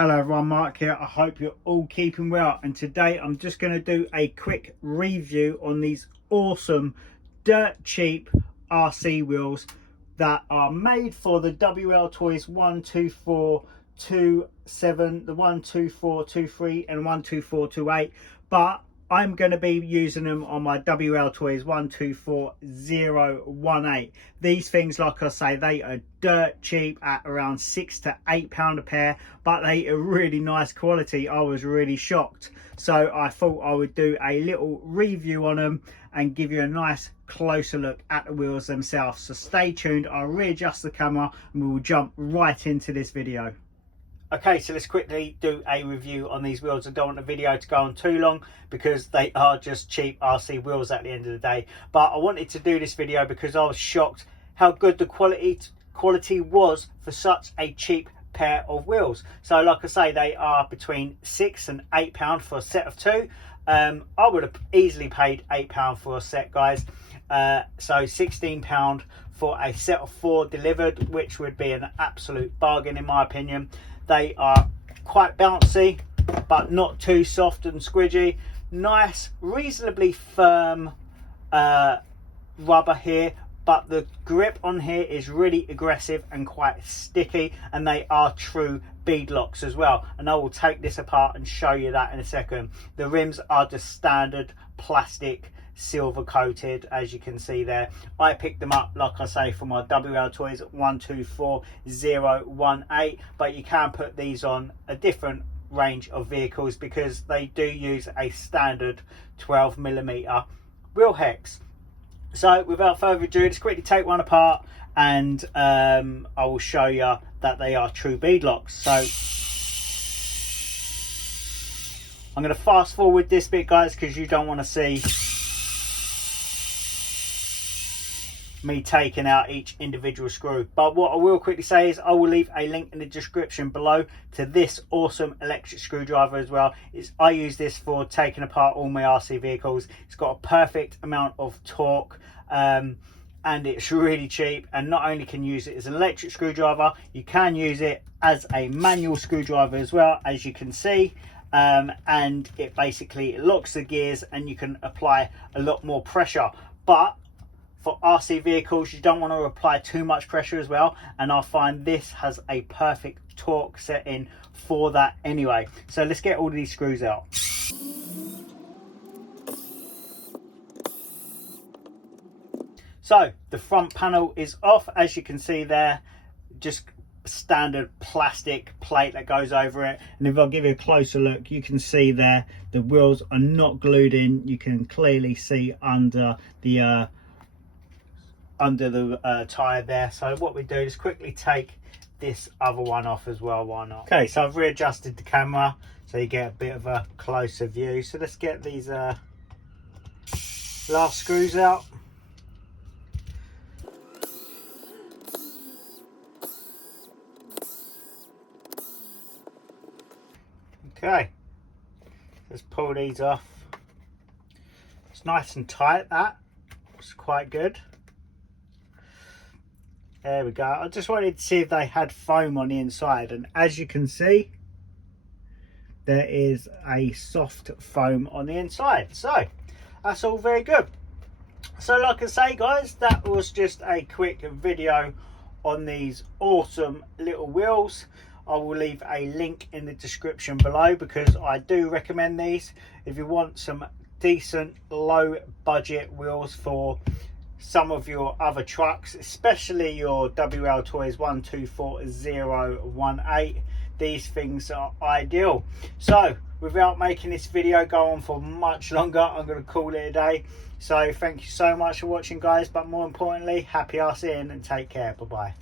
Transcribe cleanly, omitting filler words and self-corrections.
Hello everyone, Mark here. I hope you're all keeping well, and today I'm just going to do a quick review on these awesome dirt cheap RC wheels that are made for the Wltoys 12427, the 12423 and 12428, but I'm going to be using them on my Wltoys 124018. These things, like I say, they are dirt cheap at around £6 to £8 a pair, but they are really nice quality. I was really shocked, so I thought I would do a little review on them and give you a nice closer look at the wheels themselves. So stay tuned, I'll readjust the camera and we will jump right into this video. Okay, so let's quickly do a review on these wheels. I don't want the video to go on too long because they are just cheap RC wheels at the end of the day. But I wanted to do this video because I was shocked how good the quality was for such a cheap pair of wheels. So like I say, they are between £6 and £8 for a set of two. I would have easily paid £8 for a set, guys. So £16 for a set of four delivered, which would be an absolute bargain in my opinion. They are quite bouncy, but not too soft and squidgy. Nice, reasonably firm rubber here, but the grip on here is really aggressive and quite sticky, and they are true beadlocks as well. And I will take this apart and show you that in a second. The rims are just standard plastic, silver coated, as you can see there. I picked them up, like I say, for my Wltoys 124018, but you can put these on a different range of vehicles because they do use a standard 12mm wheel hex. So without further ado, let's quickly take one apart and I will show you that they are true beadlocks. So I'm going to fast forward this bit, guys, because you don't want to see me taking out each individual screw. But what I will quickly say is I will leave a link in the description below to this awesome electric screwdriver as well. I use this for taking apart all my RC vehicles. It's got a perfect amount of torque and it's really cheap. And not only can you use it as an electric screwdriver, you can use it as a manual screwdriver as well, as you can see. And it basically locks the gears and you can apply a lot more pressure. But for RC vehicles, you don't want to apply too much pressure as well, and I find this has a perfect torque setting for that anyway. So let's get all of these screws out. So the front panel is off, as you can see there, just standard plastic plate that goes over it. And if I'll give you a closer look, you can see there the wheels are not glued in. You can clearly see under the tire there. So what we do is quickly take this other one off as well, why not? Okay, so I've readjusted the camera so you get a bit of a closer view. So let's get these last screws out. Okay, let's pull these off. It's nice and tight, that it's quite good. There we go. I just wanted to see if they had foam on the inside, and as you can see, there is a soft foam on the inside. So that's all very good. So like I say, guys, that was just a quick video on these awesome little wheels. I will leave a link in the description below because I do recommend these if you want some decent low budget wheels for some of your other trucks, especially your Wltoys 124018. These things are ideal. So without making this video go on for much longer, I'm going to call it a day. So thank you so much for watching, guys, but more importantly, happy RCing and take care. Bye bye.